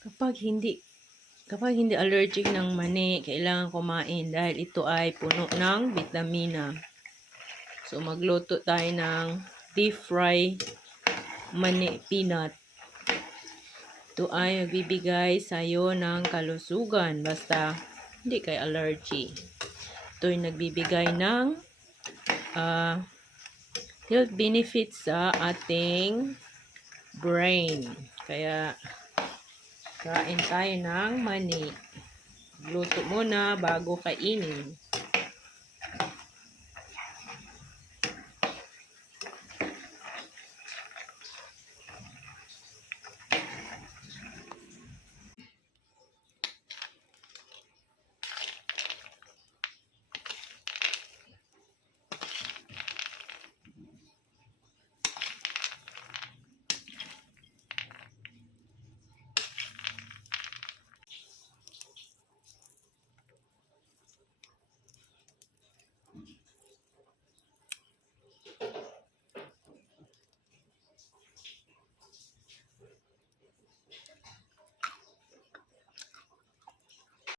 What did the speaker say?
Kapag hindi allergic ng mani, kailangan kumain dahil ito ay puno ng bitamina. So magluto tayo ng deep fry mani peanut. Ito ay magbibigay sa'yo ng kalusugan basta hindi kay allergy. Ito ay nagbibigay ng health benefits sa ating brain. Kaya kain tayo ng mani. Luto muna bago kainin.